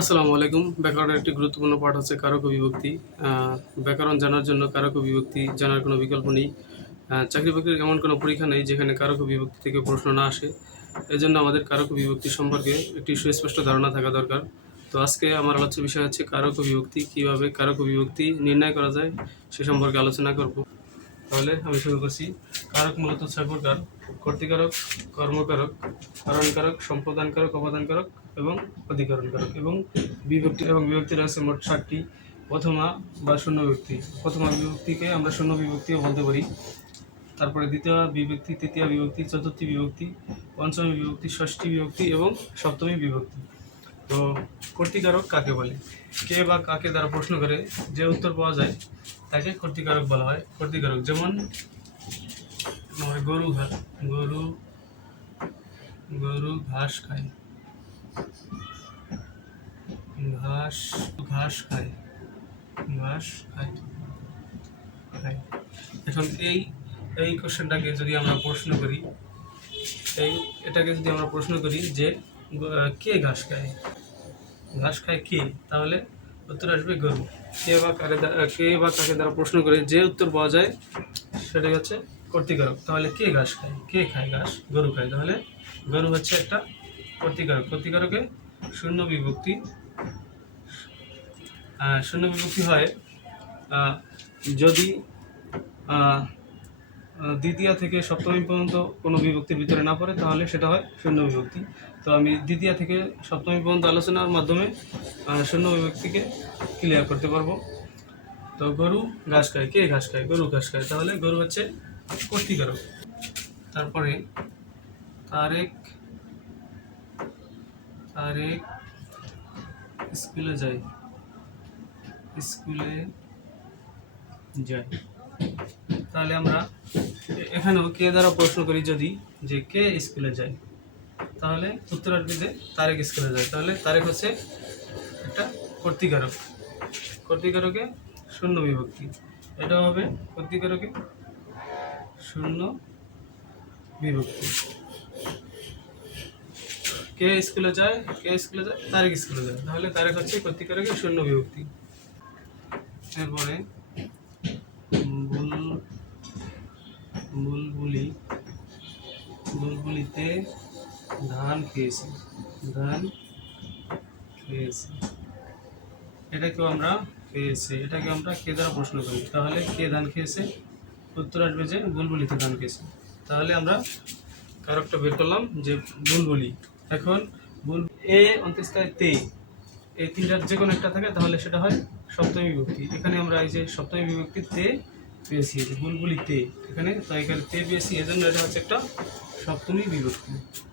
আসসালামু আলাইকুম। ব্যাকরণের একটি গুরুত্বপূর্ণ পাঠ হচ্ছে কারক ও বিভক্তি। ব্যাকরণ জানার জন্য কারক ও বিভক্তি জানার কোনো বিকল্প নেই। চাকরি-বাকরির এমন কোনো পরীক্ষা নেই যেখানে কারক ও বিভক্তি থেকে প্রশ্ন না আসে। এজন্য আমাদের কারক ও বিভক্তি সম্পর্কে একটি সুস্পষ্ট ধারণা থাকা দরকার। তো আজকে আমার আলোচ্য বিষয় হচ্ছে কারক ও বিভক্তি। কীভাবে কারক ও বিভক্তি নির্ণয় করা যায় সে সম্পর্কে আলোচনা করব। তাহলে আমি শুরু করছি। কারক মূলত ৬ প্রকার: কর্তৃকারক, কর্মকারক, হরণকারক, সম্প্রদানকারক, অপাদানকারক এবং অধিকরণকারক। এবং বিভক্তির আছে মোট ৭টি। প্রথমা বা শূন্য বিভক্তি। প্রথমা বিভক্তিকে আমরা শূন্য বিভক্তিও বলতে পারি। তারপরে দ্বিতীয় বিভক্তি, তৃতীয় বিভক্তি, চতুর্থী বিভক্তি, পঞ্চমী বিভক্তি, ষষ্ঠী বিভক্তি এবং সপ্তমী বিভক্তি। তো কর্তৃকারক কাকে বলে? কে বা কাকে দ্বারা প্রশ্ন করে যে উত্তর পাওয়া যায় তাকে কর্তৃকারক বলা হয়। কর্তৃকারক যেমন গরু গরু গরু ঘাস খায়, ঘাস ঘাস খায়, ঘাস খায় খায়। এখন এই কোশ্চেনটাকে যদি আমরা প্রশ্ন করি, এটাকে যদি আমরা প্রশ্ন করি যে কে ঘাস খায়, ঘাস খায় কে, তাহলে উত্তর আসবে গরু। কে বা কাকে দ্বারা প্রশ্ন করে যে উত্তর পাওয়া যায় সেটাই হচ্ছে কর্তৃকারক। তাহলে কে ঘাস খায়, কে খায় ঘাস? গরু খায়। তাহলে গরু হচ্ছে একটা কর্তৃকারক। কর্তৃকারকে শূন্য বিভক্তি শূন্য বিভক্তি হয় যদি দ্বিতীয়া থেকে সপ্তমী পর্যন্ত কোনো বিভক্তির ভিতরে না পড়ে, তাহলে সেটা হয় শূন্য বিভক্তি। তো আমি দ্বিতীয়া থেকে সপ্তমী পর্যন্ত আলোচনার মাধ্যমে শূন্য বিভক্তিকে ক্লিয়ার করতে পারবো। তো গরু ঘাস খায়, কে ঘাস খায়? গরু ঘাস খায়। তাহলে গরু হচ্ছে কর্তৃকারক। তারপরে তারেক তারেক স্কুলে যায়, স্কুলে যায়। তাহলে আমরা এখানেও কে দ্বারা প্রশ্ন করি যদি, যে কে স্কুলে যায়, তাহলে উত্তর আসবে যে তারেক স্কুলে যায়। তাহলে তারেক হচ্ছে একটা কর্তৃকারক। কর্তৃকারকে শূন্য বিভক্তি, এটা হবে কর্তৃকারকে শূন্য বিভক্তি। কে স্কুলে যায়, তারেক স্কুলে যায়। তাহলে তারেক হচ্ছে কর্তৃকারকে শূন্য বিভক্তি। এরপরে বুলবুলিতে ধান খেয়েছে, ধান খেয়েছে। এটাকেও আমরা কে দ্বারা প্রশ্ন করি। তাহলে কে ধান খেয়েছে? উত্তর আসবে যে বুলবুলিতে ধান খেয়েছে। তাহলে আমরা কারকটা বের করলাম যে বুলবুলি। এখন এ অন্ত্যেষ্টায় তে, এই তিনটার যে কোনো একটা থাকে তাহলে সেটা হয় সপ্তমী বিভক্তি। এখানে আমরা এই যে সপ্তমী বিভক্তির তে পেয়েছি, যে বুলবুলি তে, এখানে তাই এখানে তে পেয়েছি, এজন্য এটা হচ্ছে একটা সপ্তমী বিভক্তি।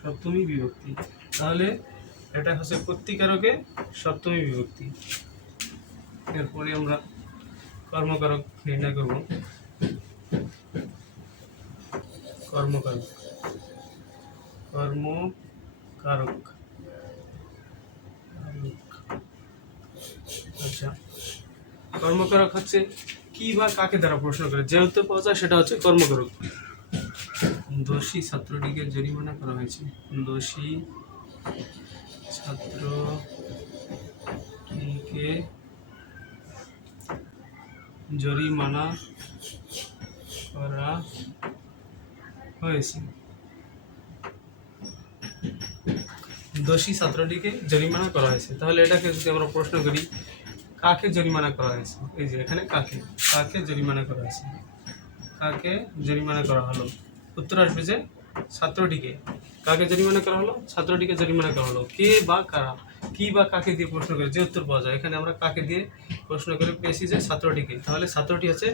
সপ্তমী বিভক্তি। তাহলে এটা হচ্ছে কর্তৃকারকে সপ্তমী বিভক্তি। এরপরে আমরা কর্মকারক নির্ণয় করব। কর্মকারক কর্মকারক আচ্ছা, কর্মকারক হচ্ছে কি বা কাকে দ্বারা প্রশ্ন করে যে উত্তর পাওয়া যায় সেটা হচ্ছে কর্মকারক। দোষী ছাত্রটিকে জরিমানা করা হয়েছে, দোষী ছাত্রটিকে জরিমানা করা হয়েছে, দোষী ছাত্রটিকে জরিমানা করা হয়েছে। তাহলে এটাকে যদি আমরা প্রশ্ন করি কাকে জরিমানা করা হয়েছে, এই যে এখানে কাকে জরিমানা করা হয়েছে, কাকে জরিমানা করা হলো, উত্তর আসবে যে ছাত্রটিকে। কাকে জরিমানা করা হলো? ছাত্রটিকে জরিমানা করা হলো। কে বা কারা, কি বা কাকে দিয়ে প্রশ্ন করে যে উত্তর পাওয়া যায়, এখানে আমরা কাকে দিয়ে প্রশ্ন করে পেয়েছি যে ছাত্রটিকে। তাহলে ছাত্রটি হচ্ছে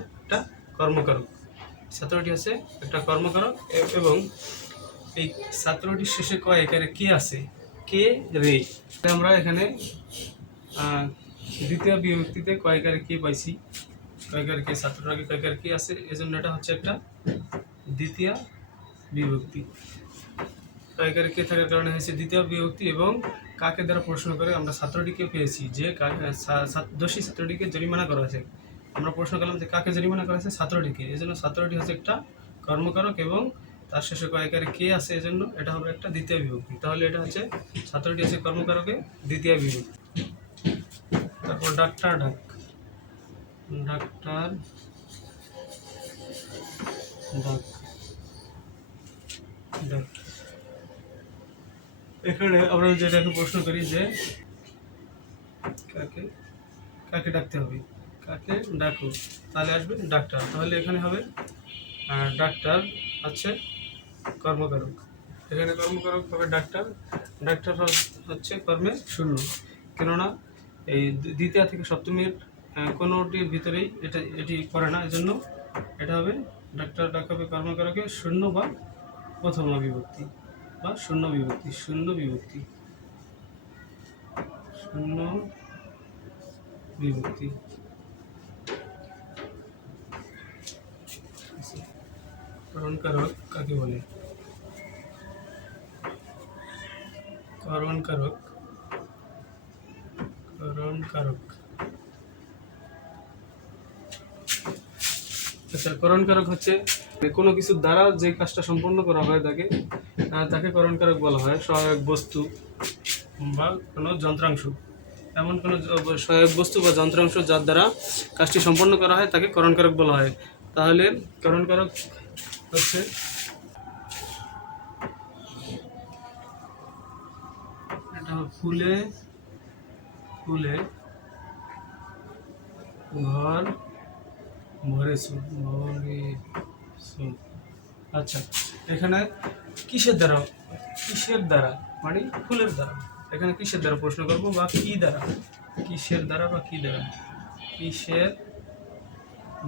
একটা কর্মকারক। এবং এই ছাত্রটির শেষে কয় এখানে কে আছে, কে রে। আমরা এখানে দ্বিতীয় বিভক্তিতে কয়কারে কে পাইছি, কয়কারে কে, ছাত্রটাকে কয়কারে কে আছে, এজন্য এটা হচ্ছে একটা দ্বিতীয় বিভক্তি। কয়কারে কে থাকার কারণে হয়েছে দ্বিতীয় বিভক্তি। এবং কাকে দ্বারা প্রশ্ন করে আমরা ছাত্রটিকে পেয়েছি যে দোষী ছাত্রটিকে জরিমানা করা হয়েছে। আমরা প্রশ্ন করলাম যে কাকে জরিমানা করা হয়েছে? ছাত্রটিকে। এই জন্য ছাত্রটি হচ্ছে একটা কর্মকারক এবং তার শেষে কয়কারে কে আছে, এজন্য এটা হবে একটা দ্বিতীয় বিভক্তি। তাহলে এটা হচ্ছে ছাত্রটি আছে কর্মকারকে দ্বিতীয় বিভক্তি। তারপর ডাক্তার, ডাক্তার, ডাক। এখানে আমরা যেটাকে প্রশ্ন করি যে কাকে কাকে ডাকতে হবে, কাকে ডাকো, তাহলে আসবে ডাক্তার। তাহলে এখানে হবে ডাক্তার হচ্ছে কর্মকারক, এখানে কর্মকারক হবে ডাক্তার। ডাক্তার হচ্ছে কর্মে শূন্য, কেননা এই দ্বিতীয় থেকে সপ্তমীর কোনোটির ভিতরেই এটি করে না, এজন্য এটা হবে ডাক্তার ডাক হবে কর্মকারকে শূন্য বা প্রথম বিভক্তি বা শূন্য বিভক্তি, শূন্য বিভক্তি, শূন্য বিভক্তি। করণকারক কাকে বলে? করণকারক, করণকারক। আচ্ছা, করণকারক হচ্ছে কোনো কিছুর দ্বারা যে কাজটা সম্পন্ন করা হয় তাকে তাকে করণকারক বলা হয়। সহায়ক বস্তু বা কোনো যন্ত্রাংশ, এমন কোনো সহায়ক বস্তু বা যন্ত্রাংশ যার দ্বারা কাজটি সম্পন্ন করা হয় তাকে করণকারক বলা হয়। তাহলে করণকারক হচ্ছে এটা ফুলে ফুলে ঘর ভরেছো, ভরেছো। আচ্ছা, এখানে কিসের দ্বারা, কিসের দ্বারা মানে ফুলের দ্বারা, এখানে কিসের দ্বারা প্রশ্ন করবো বা কি দ্বারা, কিসের দ্বারা বা কি দ্বারা, কিসের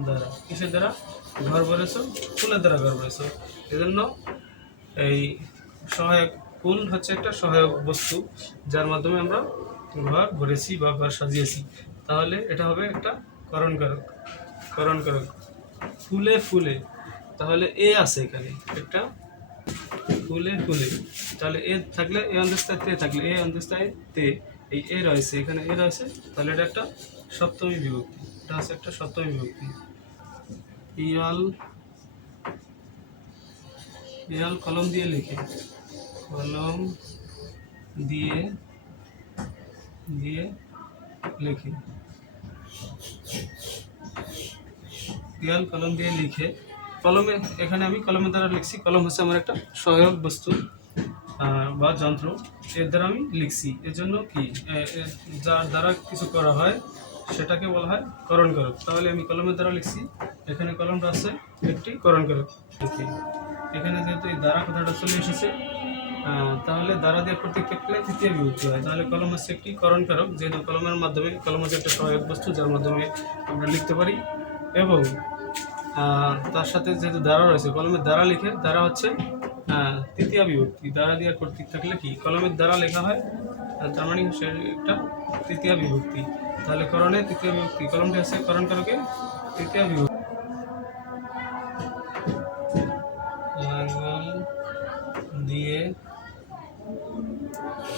দ্বারা, কিসের দ্বারা ঘর ভরেছো, ফুলের দ্বারা ঘর ভরেছো। এজন্য এই সহায়ক, ফুল হচ্ছে একটা সহায়ক বস্তু যার মাধ্যমে আমরা ঘর ভরেছি বা ঘর সাজিয়েছি। তাহলে এটা হবে একটা করণকারক, করণকারক। ফুলে ফুলে, তাহলে এ আছে এখানে একটা, ফুলে ফুলে, তাহলে এ থাকলে এ অন্তস্থায় তে থাকলে এ অন্তস্থায় তে, এই এ রয়েছে এখানে, এ রয়েছে, তাহলে এটা একটা সপ্তমী বিভক্তি, এটা হচ্ছে একটা সপ্তমী বিভক্তি। ইয়াল, ইয়াল কলম দিয়ে লিখে, কলম দিয়ে দিয়ে লিখে, ইয়াল কলম দিয়ে লিখে। কলমে, এখানে আমি কলমের দ্বারা লিখছি, কলম হচ্ছে আমার একটা সহায়ক বস্তু বা যন্ত্র, এর দ্বারা আমি লিখছি। এর জন্য কি যার দ্বারা কিছু করা হয় সেটাকে বলা হয় করণকারক। তাহলে আমি কলমের দ্বারা লিখছি, এখানে কলমটা আছে একটি করণকারক। এখানে যেহেতু এই দ্বারা কথাটা চলে এসেছে, তাহলে দ্বারা দিয়ে প্রতীক থাকলে তৃতীয় বিভক্তি হয়। তাহলে কলম হচ্ছে একটি করণকারক, যেহেতু কলমের মাধ্যমে, কলম হচ্ছে একটা সহায়ক বস্তু যার মাধ্যমে আমরা লিখতে পারি, এবং তার সাথে যেহেতু দ্বারা রয়েছে, কলমের দ্বারা লিখে, দ্বারা হচ্ছে তৃতীয় বিভক্তি। দ্বারা দিয়ে কর্তৃক থাকলে কি কলমের দ্বারা লেখা হয়, তার মানে সে একটা তৃতীয় বিভক্তি। তাহলে করণে তৃতীয় বিভক্তি, কলমটি আছে করণকারকে তৃতীয় বিভক্তি। লাঙ্গল দিয়ে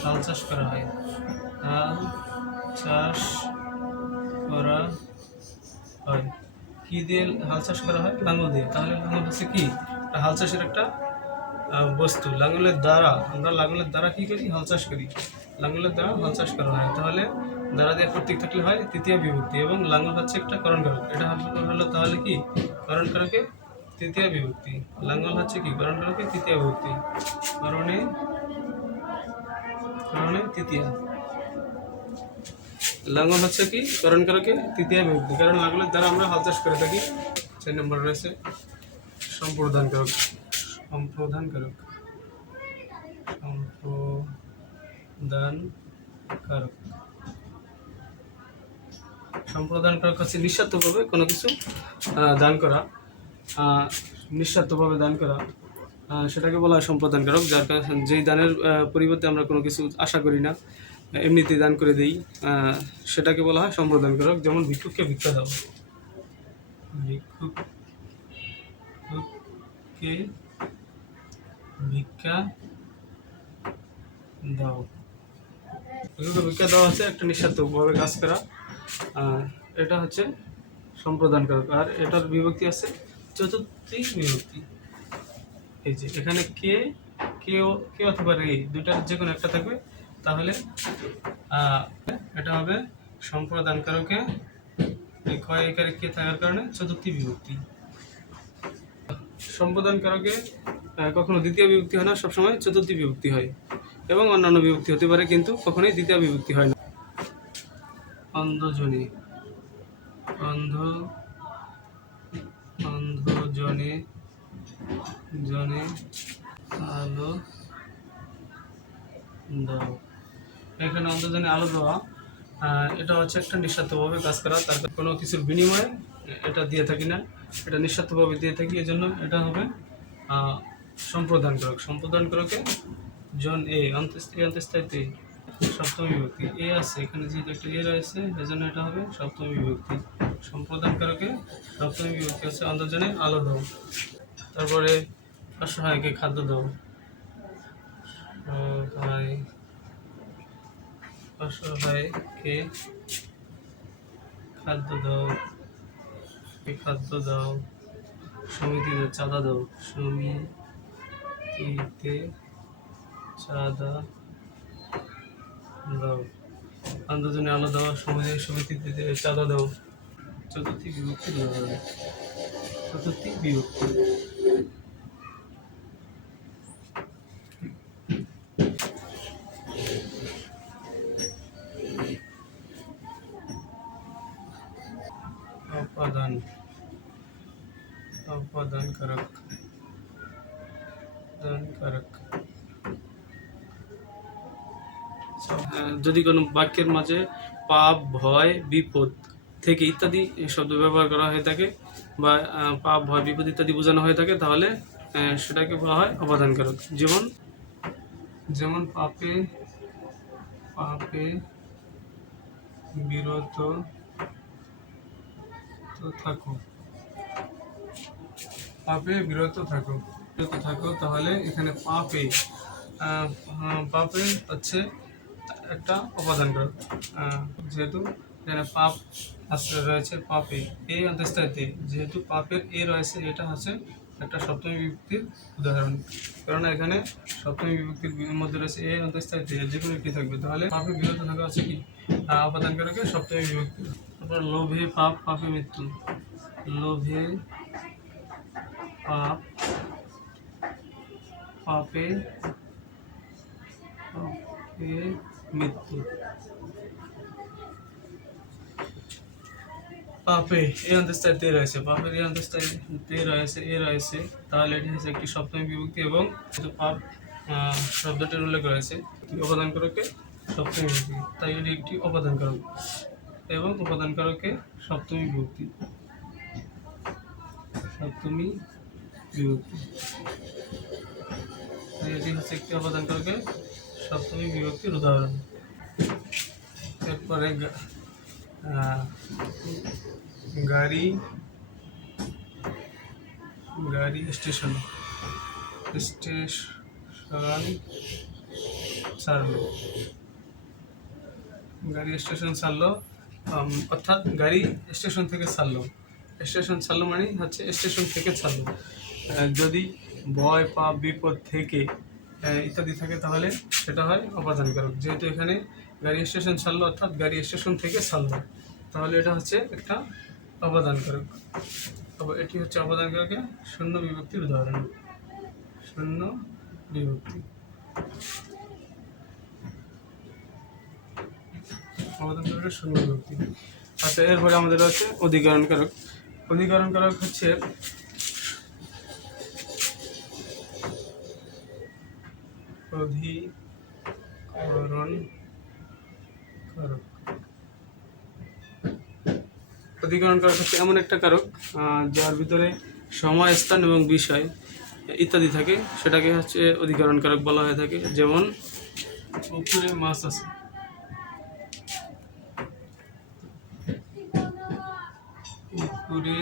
হাল চাষ করা হয়, হাল চাষ করা হয়। কি দিয়ে হাল চাষ করা হয়? লাঙ্গল দিয়ে। তাহলে লাঙ্গল হচ্ছে কি হাল চাষের একটা বস্তু। লাঙ্গলের দ্বারা, আমরা লাঙ্গলের দ্বারা কি করি? হাল চাষ করি। লাঙ্গলের দ্বারা হাল চাষ করা হয়। তাহলে দ্বারা দিয়ে প্রতীক থাকলে হয় তৃতীয় বিভক্তি, এবং লাঙ্গল হচ্ছে একটা করণকারক। এটা হলো তাহলে কি করণকারকে তৃতীয় বিভক্তি। লাঙ্গল হচ্ছে কি করণকারকে তৃতীয় বিভক্তি, করণে, করণে তৃতীয়। লাঙ্গল হচ্ছে কি করণকারকে তৃতীয় বিভক্তি, কারণ লাঙ্গলের দ্বারা আমরা হাল চাষ করে থাকি। 4 নম্বর রয়েছে সম্প্রদানকারক, সম্প্রদানকারক, সম্প্রদানকারক। সম্প্রদানকারক হচ্ছে নিঃস্বার্থভাবে কোনো কিছু দান করা, নিঃস্বার্থভাবে দান করা, সেটাকে বলা হয় সম্প্রদানকারক। যার যেই দানের পরিবর্তে আমরা কোনো কিছু আশা করি না, এমনিতেই দান করে দিই, সেটাকে বলা হয় সম্প্রদানকারক। যেমন ভিক্ষুককে ভিক্ষা দাও, ভিক্ষুককে ভিক্ষা দাও, ভিক্ষা দেওয়া হচ্ছে একটা নিঃস্বার্থভাবে কাজ করা, এটা হচ্ছে সম্প্রদানকারক। আর এটার বিভক্তি আছে চতুর্থী বিভক্তি, এই যে এখানে কে, কেও, কে অথবা রে দুইটার যে কোনো একটা থাকবে, তাহলে আহ, এটা হবে সম্প্রদানকারকে এই ক্ষয় একারে কে থাকার কারণে চতুর্থী বিভক্তি। সম্প্রদানকারকে কখনো দ্বিতীয় বিভক্তি হয় না, সবসময় চতুর্থী বিভক্তি হয়, এবং অন্যান্য বিভক্তি হতে পারে কিন্তু কখনোই দ্বিতীয় বিভক্তি হয় না। অন্ধজনে, অন্ধ, অন্ধজনে, জনে আলো দাও। এখানে অন্তর্জনে আলো দেওয়া, এটা হচ্ছে একটা নিঃস্বার্থভাবে কাজ করা, তার কোনো কিছুর বিনিময়ে এটা দিয়ে থাকি না, এটা নিঃস্বার্থভাবে দিয়ে থাকি, এই জন্য এটা হবে সম্প্রদানকারক। সম্প্রদানকারকে জন এ অন্তস্থায়ীতে সপ্তমী বিভক্তি এ আছে, এখানে যেহেতু একটা এ রয়েছে এজন্য এটা হবে সপ্তমী বিভক্তি। সম্প্রদানকারকে সপ্তমী বিভক্তি হচ্ছে অন্তর্জনে আলো দাও। তারপরে অসহায়কে খাদ্য দাও, সহায়, অসহায়কে খাদ্য দাও, খাদ্য দাও। সমিতিতে চাঁদা দাও, সমিতিতে চাঁদা দাও। আন্দোলনে আলো দাও, সমিতিতে চাঁদা দাও। চতুর্থী বিভক্তি, চতুর্থী বিভক্তি। অপাদান, অপাদানকারক, দানকারক। যদি কোনো বাক্যের মাঝে পাপ, ভয়, বিপদ থেকে ইত্যাদি শব্দ ব্যবহার করা হয়ে থাকে, বা পাপ, ভয়, বিপদ ইত্যাদি বোঝানো হয়ে থাকে, তাহলে সেটাকে বলা হয় অপাদানকারক। যেমন যেমন পাপে, পাপে বিরত থাকো, পাপে বিরত থাকো, বিরত থাকো, তাহলে এখানে পাপে, পাপে হচ্ছে একটা অপাদানকারক, যেহেতু এখানে পাপ রয়েছে, পাপে এই অন্তস্থায়ীতে যেহেতু পাপের এ রয়েছে, এটা হচ্ছে একটা সপ্তমী বিভক্তির উদাহরণ, কারণ এখানে সপ্তমী বিভক্তির মধ্যে রয়েছে এ অন্তস্থায়ীতে যে কোনো একটি থাকবে, তাহলে পাপে বিরত থাকা হচ্ছে কি অপাদানকারকে সপ্তমী বিভক্তি। তারপর লোভে পাপ, পাপে মৃত্যু। লোভে পাপ, পাপে, পাপে মৃত্যু। পাপে এই অন্তস্থায়ীতে রয়েছে, পাপের এই অন্তস্থায়ীতে রয়েছে এ রয়েছে, তাহলে এটি হচ্ছে একটি সপ্তমী বিভক্তি, এবং যেহেতু পাপ শব্দটির উল্লেখ রয়েছে উপাদানকারকে সপ্তমী বিভক্তি, তাই এটি একটি উপাদানকারক, এবং উপাদানকারকে সপ্তমী বিভক্তি, সপ্তমী বিভক্তি, তাই এটি হচ্ছে একটি উপাদানকারকে সপ্তমী বিভক্তির উদাহরণ। এরপরে গাড়ি, গাড়ি স্টেশন, স্টেশন ছাড়লো, গাড়ি স্টেশন ছাড়লো, অর্থাৎ গাড়ি স্টেশন থেকে ছাড়লো। স্টেশন ছাড়লো মানে হচ্ছে স্টেশন থেকে ছাড়লো। যদি ভয়, পাপ, বিপদ থেকে ইত্যাদি থাকে, তাহলে সেটা হয় অপাদানকারক। যেহেতু এখানে গাড়ি স্টেশন ছাড়লো অর্থাৎ গাড়ি স্টেশন থেকে ছাড়লো, তাহলে এটা হচ্ছে একটা অপাদানকারক। তবে এটি হচ্ছে অপাদানকারকে শূন্য বিভক্তির উদাহরণ, শূন্য বিভক্তি। অপাদানকারকের শূন্য বিভক্তি। আচ্ছা, এরপরে আমাদের আছে অধিকরণকারক। অধিকরণকারক হচ্ছে অধিকরণকারক হচ্ছে এমন একটা কারক যার ভিতরে সময়, স্থান এবং বিষয় ইত্যাদি থাকে, সেটাকে হচ্ছে অধিকরণকারক বলা হয়ে থাকে। যেমন পুকুরে মাছ আছে, পুকুরে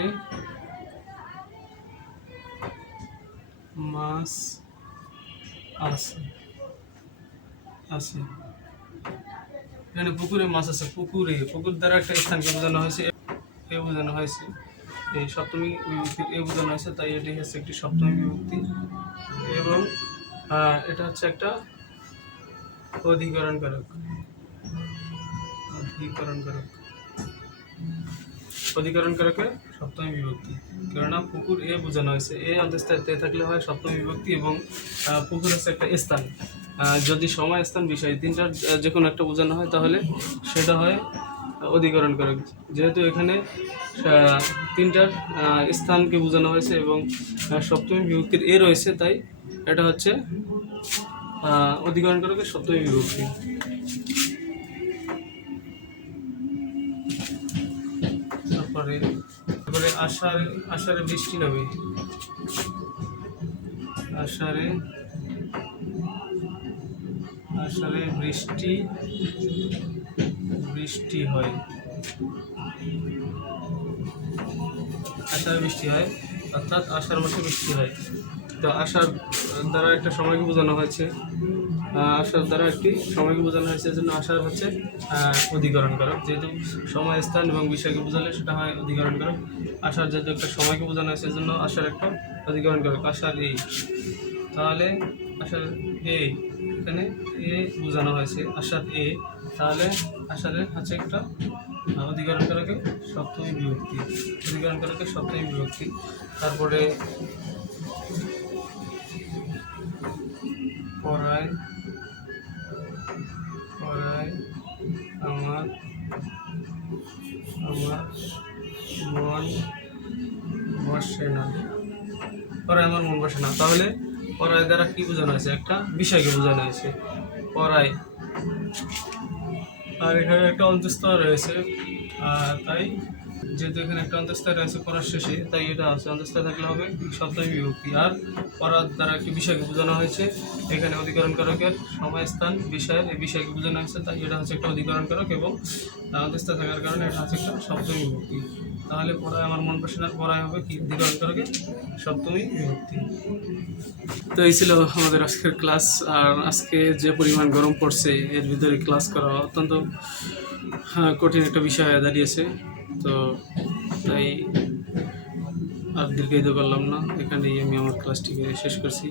মাছ আছে, আছে, এখানে পুকুরে মাছ আছে, পুকুরে, পুকুর দ্বারা একটা স্থানকে বোঝানো হয়েছে, এ বোঝানো হয়েছে, এই সপ্তমী বিভক্তির এ বোঝানো হয়েছে, তাই এটি হচ্ছে একটি সপ্তমী বিভক্তি। এবং এটা হচ্ছে একটা অধিকরণ কারক। অধিকরণ কারক অধিকরণ কারকের সপ্তমী বিভক্তি, কেননা পুকুর এ বোঝানো হয়েছে, এ অন্তঃস্থ তে থাকলে হয় সপ্তমী বিভক্তি এবং পুকুর হচ্ছে একটা স্থান। যদি সময়, স্থান, বিষয় তিনটার যে কোনো একটা বোঝানো হয় তাহলে সেটা হয় অধিকরণ কারক। যেহেতু এখানে তিনটার স্থানকে বোঝানো হয়েছে এবং সপ্তমী বিভক্তির এ রয়েছে, তাই এটা হচ্ছে অধিকরণ কারকের সপ্তমী বিভক্তি। তারপরে আষাঢ়ে বৃষ্টি নামে, আষাঢ়ে বৃষ্টি হয়, আষাঢ়ে বৃষ্টি হয় অর্থাৎ আষাঢ় মাসে বৃষ্টি হয়। তো আষাঢ় দ্বারা একটা সময়কে বোঝানো হয়েছে, আষাঢ় দ্বারা একটি সময়কে বোঝানো হয়েছে, এজন্য আষাঢ় হচ্ছে অধিকরণ কারক। যেহেতু সময়, স্থান এবং বিষয়কে বোঝালে সেটা হয় অধিকরণ কারক। আষাঢ় যেহেতু একটা সময়কে বোঝানো হয়েছে, এজন্য আষাঢ় একটা অধিকরণ কারক। আষাঢ় এই, তাহলে আষাঢ় এ, এখানে এ বোঝানো হয়েছে আষাঢ় এ, তাহলে আষাঢ়ের হচ্ছে একটা অধিকরণ কারকের সপ্তমী বিভক্তি, অধিকরণ কারকের সপ্তমী বিভক্তি। তারপরে পড়ায় আমার মন বসে না, পড়ায় আমার মন বসে না, তাহলে পড়ায় দ্বারা কি বোঝানো হয়েছে? একটা বিষয়কে বোঝানো হয়েছে পড়ায়। আর এখানে একটা অন্তঃস্থ রয়েছে, তাই যেহেতু এখানে একটা অন্তঃস্থ রয়েছে পড়ার শেষে, তাই এটা আছে অন্তঃস্থ থাকলে হবে সপ্তমী বিভক্তি। আর পড়ার দ্বারা একটি বিষয়কে বোঝানো হয়েছে, এখানে অধিকরণ কারকের সময়, স্থান, বিষয়ের এই বিষয়কে বোঝানো হয়েছে, তাই এটা হচ্ছে একটা অধিকরণ কারক এবং অন্তঃস্থ থাকার কারণে এটা হচ্ছে একটা সপ্তমী বিভক্তি। তাহলে পড়ায় আমার মন বসে না, পড়ায় হবে কি অধিকরণ কারকের সপ্তমী বিভক্তি। তো এই ছিল আমাদের আজকের ক্লাস। আর আজকে যে পরিমাণ গরম পড়ছে, এর ভিতরে ক্লাস করা অত্যন্ত কঠিন একটা বিষয় হয়ে দাঁড়িয়েছে। তো তাই আর দীর্ঘায়িত করলাম না, এখানেই আমি আমার ক্লাসটিকে শেষ করছি।